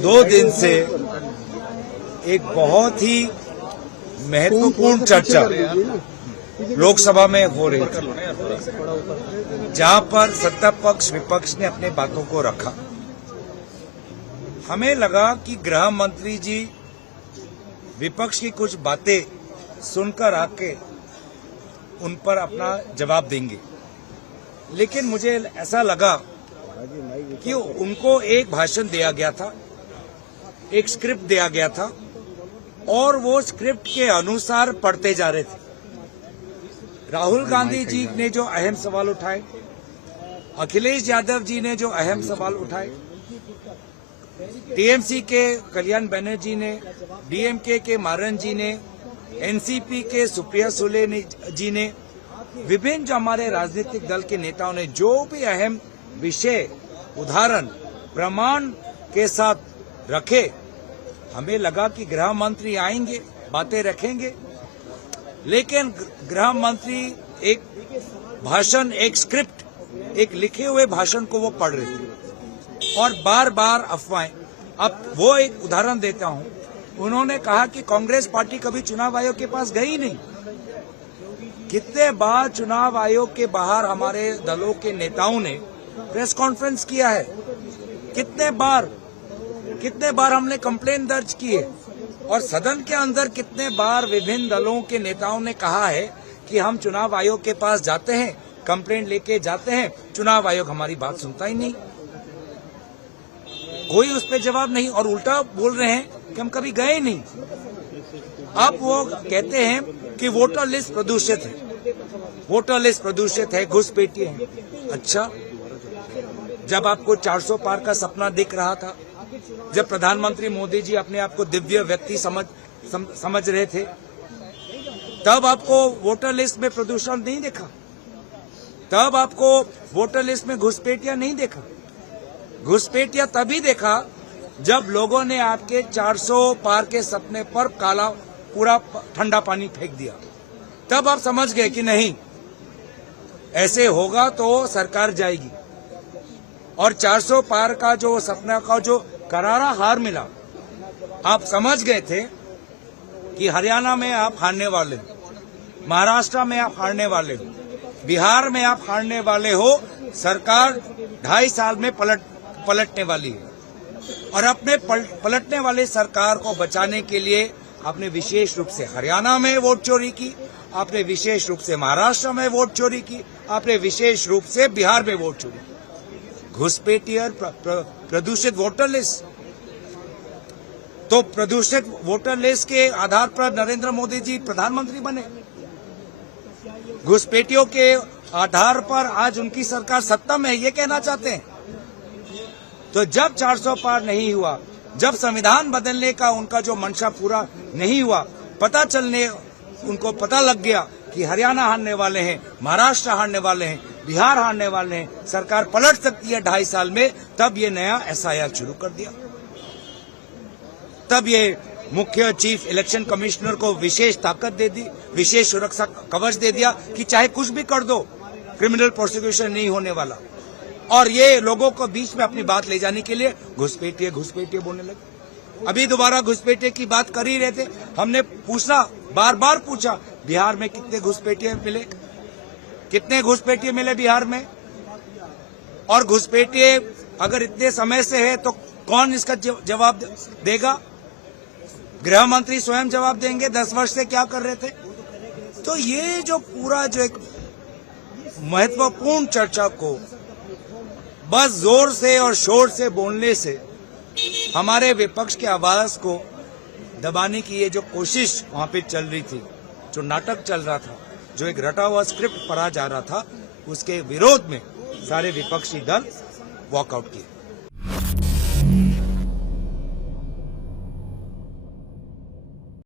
2 दिन से एक बहुत ही महत्वपूर्ण चर्चा लोकसभा में हो रही थी, जहां पर सत्ता पक्ष विपक्ष ने अपने बातों को रखा। हमें लगा कि गृह मंत्री जी विपक्ष की कुछ बातें सुनकर आके उन पर अपना जवाब देंगे, लेकिन मुझे ऐसा लगा कि उनको एक भाषण दिया गया था, एक स्क्रिप्ट दिया गया था और वो स्क्रिप्ट के अनुसार पढ़ते जा रहे थे। राहुल गांधी जी ने जो अहम सवाल उठाए, अखिलेश यादव जी ने जो अहम सवाल उठाए, टीएमसी के कल्याण बनर्जी ने, डीएमके के मारन जी ने, एनसीपी के सुप्रिया सुले जी ने, विभिन्न जो हमारे राजनीतिक दल के नेताओं ने जो भी अहम विषय उदाहरण प्रमाण के साथ रखे, हमें लगा कि गृह मंत्री आएंगे, बातें रखेंगे, लेकिन गृह मंत्री एक भाषण, एक स्क्रिप्ट, एक लिखे हुए भाषण को वो पढ़ रहे थे और बार बार अफवाहें। अब वो एक उदाहरण देता हूं, उन्होंने कहा कि कांग्रेस पार्टी कभी चुनाव आयोग के पास गई नहीं। कितने बार चुनाव आयोग के बाहर हमारे दलों के नेताओं ने प्रेस कॉन्फ्रेंस किया है, कितने बार हमने कंप्लेन दर्ज की है और सदन के अंदर कितने बार विभिन्न दलों के नेताओं ने कहा है कि हम चुनाव आयोग के पास जाते हैं, कंप्लेन लेके जाते हैं, चुनाव आयोग हमारी बात सुनता ही नहीं, कोई उस पर जवाब नहीं और उल्टा बोल रहे हैं कि हम कभी गए नहीं। अब वो कहते हैं कि वोटर लिस्ट प्रदूषित है, वोटर लिस्ट प्रदूषित है, घुसपैठिए हैं। अच्छा, जब आपको 400 पार का सपना दिख रहा था, जब प्रधानमंत्री मोदी जी अपने आप को दिव्य व्यक्ति समझ रहे थे, तब आपको वोटर लिस्ट में प्रदूषण नहीं देखा, तब आपको वोटर लिस्ट में घुसपैठिया नहीं देखा। घुसपैठिया तभी देखा जब लोगों ने आपके 400 पार के सपने पर काला पूरा ठंडा पानी फेंक दिया, तब आप समझ गए कि नहीं, ऐसे होगा तो सरकार जाएगी। और 400 पार का जो सपना का जो करारा हार मिला, आप समझ गए थे कि हरियाणा में आप हारने वाले हो, महाराष्ट्र में आप हारने वाले हो, बिहार में आप हारने वाले हो, सरकार 2.5 साल में पलटने वाली है। और अपने पलटने वाले सरकार को बचाने के लिए आपने विशेष रूप से हरियाणा में वोट चोरी की, आपने विशेष रूप से महाराष्ट्र में वोट चोरी की, आपने विशेष रूप से बिहार में वोट चोरी की। घुसपैठिए प्रदूषित वोटर लिस्ट, तो प्रदूषित वोटर लिस्ट के आधार पर नरेंद्र मोदी जी प्रधानमंत्री बने। घुसपैठियों के आधार पर आज उनकी सरकार सत्ता में है, ये कहना चाहते हैं। तो जब 400 पार नहीं हुआ, जब संविधान बदलने का उनका जो मंशा पूरा नहीं हुआ, उनको पता लग गया कि हरियाणा हारने वाले हैं, महाराष्ट्र हारने वाले हैं, बिहार हारने वाले हैं, सरकार पलट सकती है 2.5 साल में, तब ये नया एसआईआर शुरू कर दिया। तब ये मुख्य चीफ इलेक्शन कमिश्नर को विशेष ताकत दे दी, विशेष सुरक्षा कवच दे दिया कि चाहे कुछ भी कर दो, क्रिमिनल प्रोसिक्यूशन नहीं होने वाला। और ये लोगों को बीच में अपनी बात ले जाने के लिए घुसपैठिए बोलने लगे। अभी दोबारा घुसपैठिए की बात कर ही रहे थे, हमने बार बार पूछा, बिहार में कितने घुसपैठिए मिले, कितने घुसपैठिए मिले बिहार में? और घुसपैठिए अगर इतने समय से है तो कौन इसका जवाब देगा? गृह मंत्री स्वयं जवाब देंगे 10 वर्ष से क्या कर रहे थे। तो ये जो पूरा जो एक महत्वपूर्ण चर्चा को बस जोर से और शोर से बोलने से हमारे विपक्ष के आवाज को दबाने की ये जो कोशिश वहां पे चल रही थी, जो नाटक चल रहा था, जो एक रटा हुआ स्क्रिप्ट पढ़ा जा रहा था, उसके विरोध में सारे विपक्षी दल वॉकआउट किए।